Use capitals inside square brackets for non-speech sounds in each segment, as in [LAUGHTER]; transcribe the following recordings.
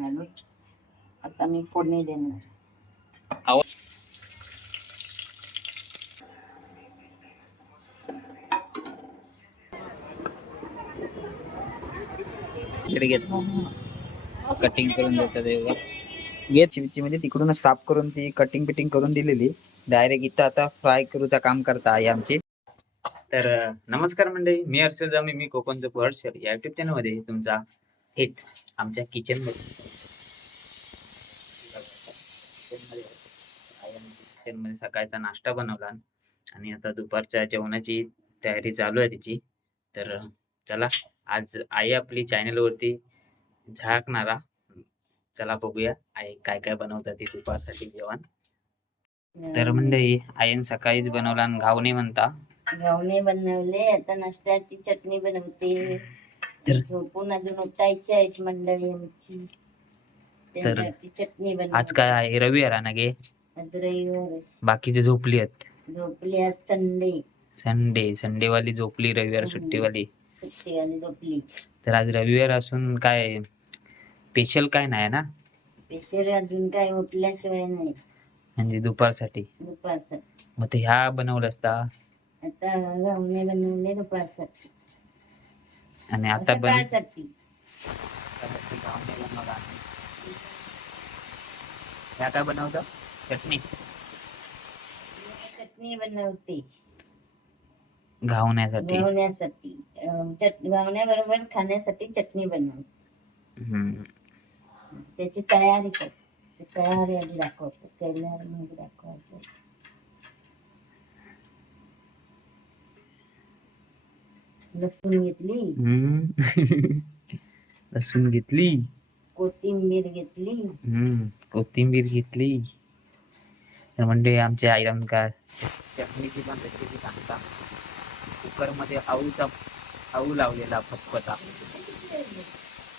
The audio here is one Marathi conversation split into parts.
घालून आता मी फोडणी देणार. आवाज इकडे घेत कटिंग करून देतात हे बघा. घे चिमची मध्ये तिकडूनच साफ करून ती कटिंग बिटिंग करून दिलेली. डायरेक्ट इथं आता फ्राय करूचा काम करता आहे आमचे. तर नमस्कार मंडळी. मी हर्षल जामी मी कोकणचं हर्षल या युट्यूब चॅनलमध्ये तुमचा हिट आमच्या किचन मध्ये किचनमध्ये सकाळचा नाश्ता बनवला. आणि आता दुपारच्या जेवणाची तयारी चालू आहे तिची. तर चला आज आई आपली चॅनल वरती झाकणारा. चला बघूया आई काय काय बनवतात ती दुपारसाठी जेवण. तर मंडळी आईन सकाळीच बनवला आणि घावणे म्हणता. गवणे बनवले आता नाश्त्याची चटणी बनवते. तर- झोपून अजून उठायची आहेत मंडळी आमची. त्यांच्यासाठी चटणी आज काय आहे? रविवार ना गे? आज रविवार आहे. बाकीचे झोपली आहेत. झोपली आज संडे. संडे संडेवाली झोपली रविवार हम्म. सुट्टीवाली सुट्टी आणि झोपली. तर आज रविवार असून काय स्पेशल काय नाही ना? पेशर अजून काय उठल्याशिवाय नाही. म्हणजे दुपारसाठी. दुपारचं मग ते ह्या बनवलं असता? आता बनवले आणि आता बन सकाळसाठी काय बनवतं? चटणी चटणी बनवते। घावण्यासाठी। गवण्यासाठी अं, चट गवण्याबरोबर खाण्यासाठी चटणी बनवते हम्म. त्याची तयारी कर. ती तयारी आधी दाखवतो. तयारी मध्ये दाखवतो. लसूण घेतली? हम्म. [LAUGHS] लसूण घेतली? कोथिंबीर घेतली? हम्म. कोथिंबीर घेतली? तर म्हणजे आमच्या आईला का? चटणीची पण रेसिपी सांगता. कुकरमध्ये आऊचा आऊ लावलेला फटफटा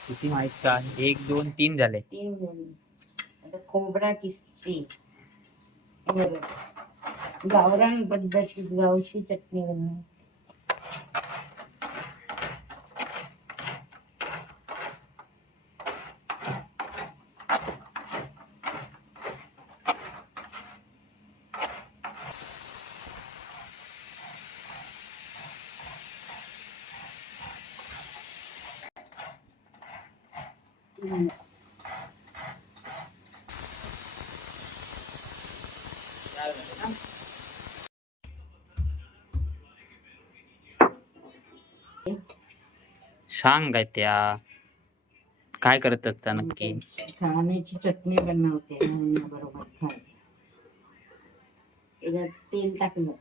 किती माहीत का? एक दोन तीन झाले. तीन झाली. आता खोबरा किसते. गावरान पद्धतीत गावची चटणी बनव. सांग काय त्या काय करतात त्या नक्की? खाण्याची चटणी बनवते बरोबर. तेल टाकलं.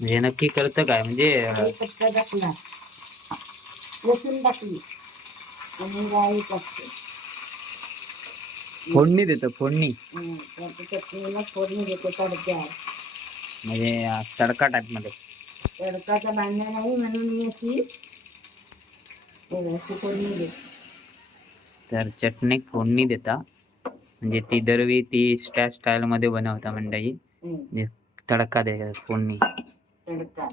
म्हणजे नक्की करतं काय? म्हणजे लसूण टाकली. आणि राई टाकते फोडणी देतं फोडणी. हं, चटणीला फोडणी देते तडक्या म्हणजे अं, तडका टाईपमध्ये तडकाचा बांधला नाही म्हणून मी अशी अशी फोडणी देते. तर चटणी फोडणी देता. म्हणजे ती दरवी ती त्या स्टाईल मध्ये बनवता मंडळी हं, म्हणजे तडका दे फोडणी. तडका.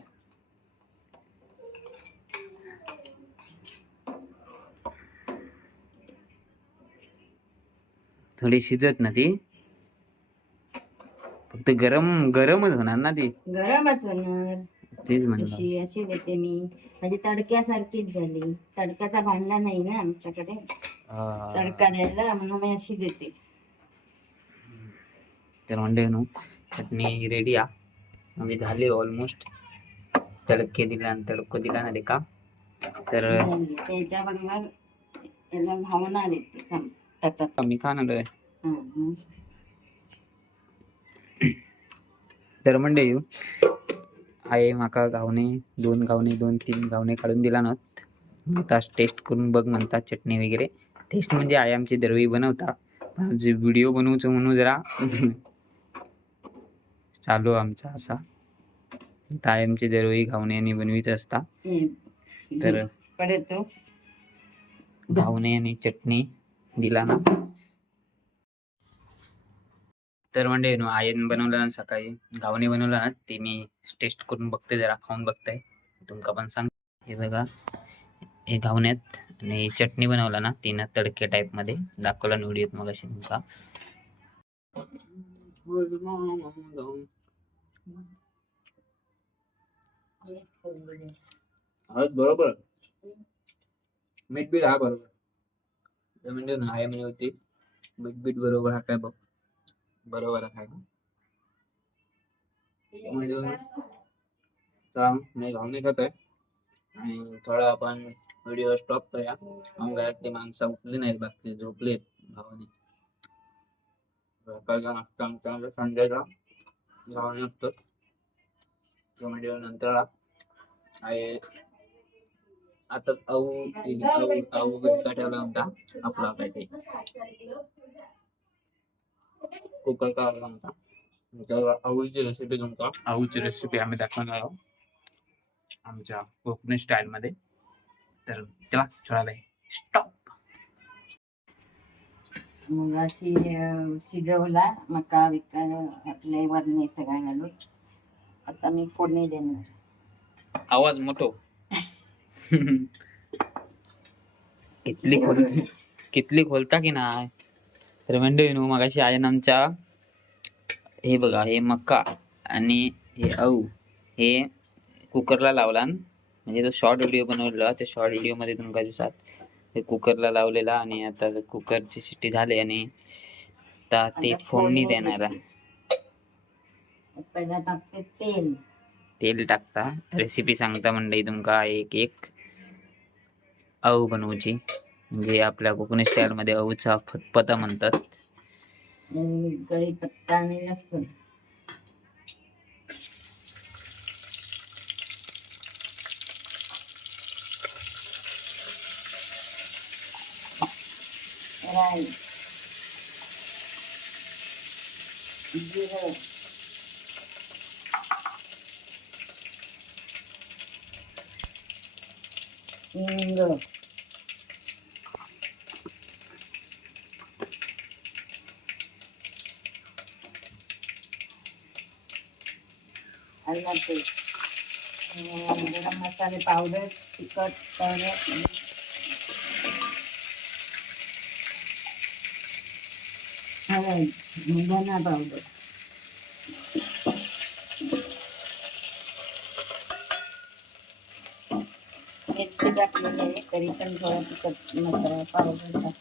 थोडी शिजत ना ती. फक्त गरम गरमच होणार ना ती. गरमच होणार. तेच म्हणलं. अशी अशी देते मी. म्हणजे तडक्यासारखीच झाली. तडक्याचा भांडला नाही ना आमच्याकडे. हा. तडका द्यायला म्हणून मी अशी देते. तर म्हणजे नु चटणी रेडी आ. म्हणजे झाली ऑलमोस्ट तडके दिला आणि तडको दिला ना का तर झाली. त्याच्याबरोबर याला भावना देते. सम- ताटात. मी खाणार आहे. हं, हं. तर म्हणजे आहे माका गावणे दोन गावणे दोन तीन गावणे काढून दिला ना आता टेस्ट करून बघ म्हणतात चटणी वगैरे. टेस्ट म्हणजे आई आमची दरवेळी बनवता. जे व्हिडिओ बनवूचं म्हणून जरा. चालू आमचा असा. आई आमची दरवेळी गावणे आणि बनवीत असता. तर घावणे आणि चटणी. दिला ना. तर म्हणजे नु आयन बनवलं ना सकाळी घावणे बनवलं ना ते मी टेस्ट करून बघते जरा खाऊन बघते. तुमका पण सांग. हे बघा हे घावण्यात आणि चटणी बनवला ना तिनं तडके टाईपमध्ये. दाखवला व्हिडिओत मग अशी तुमका. बरोबर. मीठ बीठ हा बरोबर. म्हणजे नाही म्हणजे होती मीठ बीठ बरोबर हा काय बघ. बरोबर आहे काय म्हणजे तर मी घालून नाही खात आहे. आणि थोडा आपण व्हिडिओ स्टॉप करूया. मग घरातली माणसं उठली नाहीत बाकी झोपले गावाने सकाळचा नाश्ता आमचा म्हणजे संडेला गावाने असतो तो व्हिडिओ नंतर आहे. आता आऊ आऊ आऊ का ठेवला होता आपला काय ते? कुकर का आला होता तर आऊची रेसिपी तुमका आऊची रेसिपी आम्ही दाखवणार आहोत. आमच्या कोकणी स्टाईल मध्ये. तर चला थोडा वेळ स्टॉप मग अशी शिजवला मका विका आपले वरणे सगळ्या घालून. आता मी फोडणी देणार. आवाज मोठो. कितली खोल कितली खोलता की नाही? तर म्हणजे नु मगाशी आयन आमच्या हे बघा हे मक्का आणि हे आऊ हे कुकरला लावला म्हणजे तो शॉर्ट व्हिडिओ बनवलेला त्या शॉर्ट व्हिडिओमध्ये तुमका दिसत ते कुकरला लावलेला आणि आता कुकरची शिट्टी झाली आणि आता ते फोडणी देणार तेल. तेल टाकता. रेसिपी सांगता मंडळी तुमका एक एक आऊ बनवूची. म्हणजे आपल्या कोकणी स्टाईल मध्ये अवचा फतपता म्हणतात. आणि कढीपत्ता आणि लसूण. राई. जिरं. हिंग अल्లం पेस्ट अं, गरम मसाले पावडर तिखट पावडर हळद धना पावडर टाकलेली आहे तरी पण थोडा तिखट मसाला पावडर टाक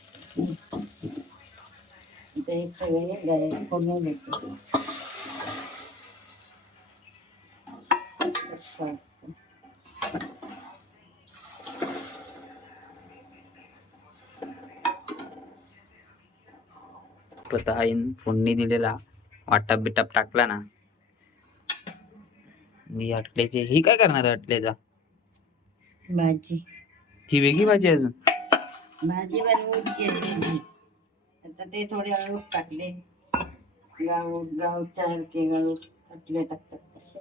तरी सगळे फोडणी देते. आईन फोडणी दिलेला वाटाप बिटाप टाकला ना. मी अटलेचे ही काय करणार अटलेचा भाजी. ती वेगळी भाजी आहे अजून? भाजी बनवायची आहे. आता ते थोडे अळूक टाकले. गाव गाव चार के अळूक टाकले टाकतात तसे.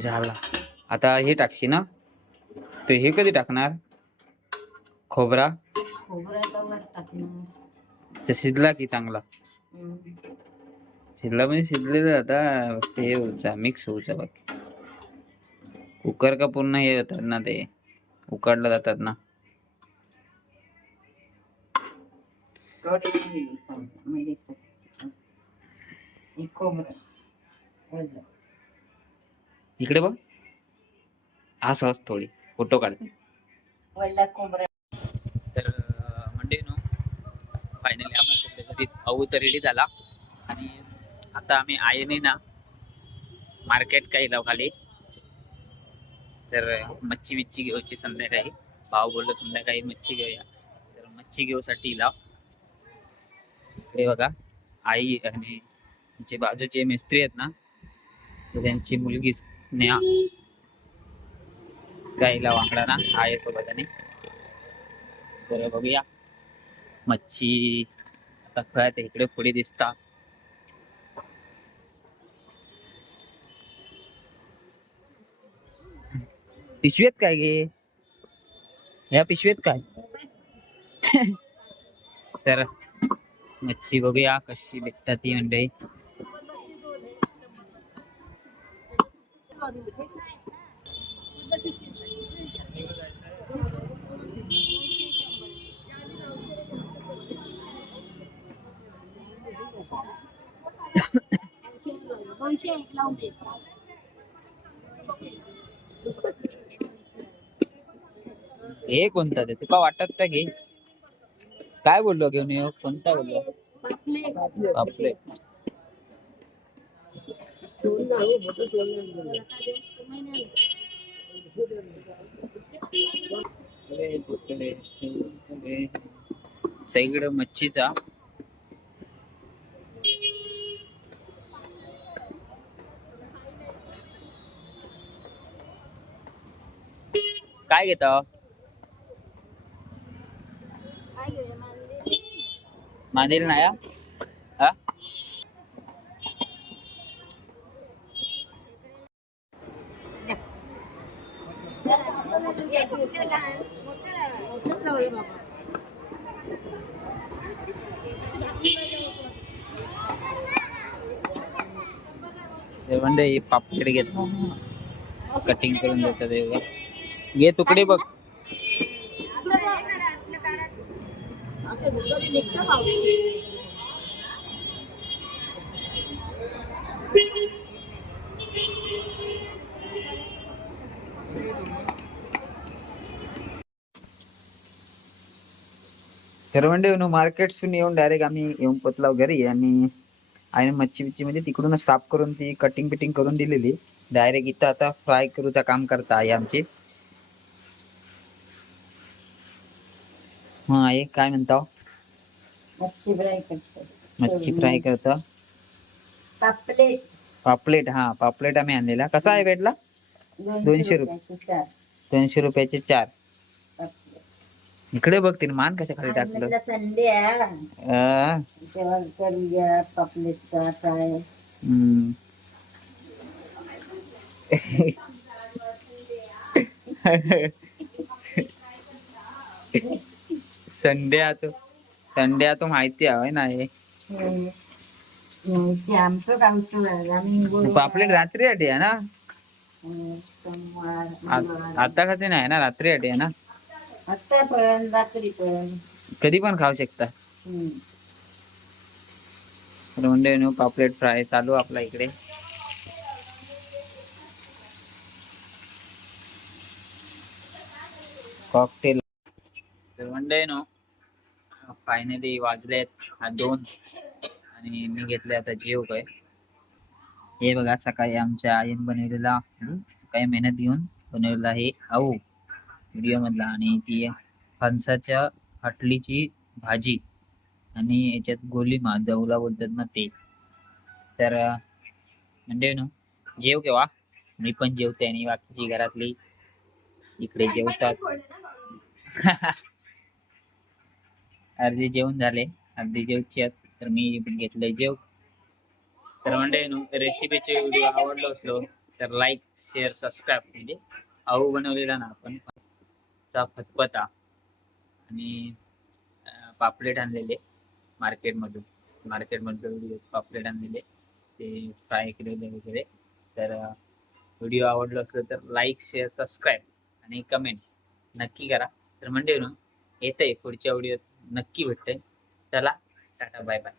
झाला. आता हे टाकशी ना? तर हे कधी टाकणार? खोबरा? खोबरं टाकणार. शिजला की चांगला. शिजला म्हणजे शिजलेलं आता फक्त हे मिक्स होऊचा बाकी. कुकर का पूर्ण हे होतात ना ते उकडलं जातात ना. इकडे बघ. हा सहज थोडी फोटो काढते तर म्हणजे नो फायनली शकले घरी तर रेडी झाला. आणि आता आम्ही आयने ना मार्केट काही लाव खाली तर मच्छी बिच्छी घेऊची संध्याकाळी. भाव बोललो संध्याकाळी मच्छी घेऊया. तर मच्छी घेऊसाठी लाव. हे बघा आई आणि जे बाजूचे मिस्त्री आहेत ना त्यांची मुलगी स्नेहा. गाईला वांगडा ना आहे सोबत आणि. बरं बघूया. मच्छी शकता ते इकडे पुढे दिसता पिशवेत काय गे? या पिशवेत काय? [LAUGHS] तर मच्छी बघूया कशी भेटतात ती मंडळी म्हणजे. [LAUGHS] [LAUGHS] दोनशे लावून हे कोणता ते? तुका वाटत का घे काय बोललो घेऊन? येऊ कोणता बोललो? आपले सगळं मच्छीचा. काय घेता मांदेल हा? हा ते म्हणजे हे पापलेट घेत कटिंग करून देतात हे. घे तुकडे बघ. करवंडे येऊन मार्केटसून येऊन डायरेक्ट आम्ही येऊन पोतला घरी आणि आणि मच्छी बिच्छी म्हणजे तिकडूनच साफ करून ती कटिंग बिटिंग करून दिलेली. डायरेक्ट इथं आता फ्राय करूचा काम करता आई आमची. हा एक काय म्हणता? मच्छी फ्राय करतो. मच्छी फ्राय करता. पापलेट. पापलेट हा पापलेट आम्ही आणलेला. कसा आहे भेटला दोनशे रुपये. दोनशे रुपयाचे चार. इकडे बघ तिने मान कशा खाली टाकलं. संडे आहे. अं, तेव्हा करूया पापलेटचा फ्राय. हम्म. [LAUGHS] [LAUGHS] संडे आता संडे आता माहिती आहे ना हे. हम्म. नाही, ते आमचं गावचं आहे. आम्ही गुरुवार, पापलेट रात्री आठी आहे ना? हम्म, सोमवार आ- मंगळवार. आता कधी नाही ना? रात्री आठी आहे ना? आता पण रात्री पण कधी पण खाऊ शकता. रोंडे नो पापलेट फ्राय चालू आपला इकडे. कॉकटेल. रोंडे नो फायनली वाजलेत हा दोन. आणि मी घेतले आता जेव काय हे बघा सकाळी आमच्या आईन बनवलेला सकाळी मेहनत घेऊन बनवलेला हे आऊ. व्हिडिओ मधला. आणि ती फणसाच्या हटलीची भाजी. आणि याच्यात गोलीमा जवला बोलतात ना ते. तर म्हणजे ना जेव केव्हा? मी पण जेवते आणि बाकीची घरातली इकडे जेवतात. [LAUGHS] अर्धे जेवण झाले. अर्धे जेवची तर मी घेतलंय जेव. तर म्हणजे रेसिपीचे व्हिडिओ आवडलो असलो तर लाईक शेअर सबस्क्राईब म्हणजे आऊ बनवलेला ना आपण चा फतपता. आणि पापलेट आणलेले मार्केटमधून. मार्केटमधून पापलेट आणलेले. ते फ्राय केलेले वगैरे. तर व्हिडिओ आवडला असलं तर लाईक शेअर सबस्क्राईब आणि कमेंट नक्की करा. तर म्हणजे ना येतंय पुढच्या व्हिडिओत नक्की भेटते चला टाटा बाय बाय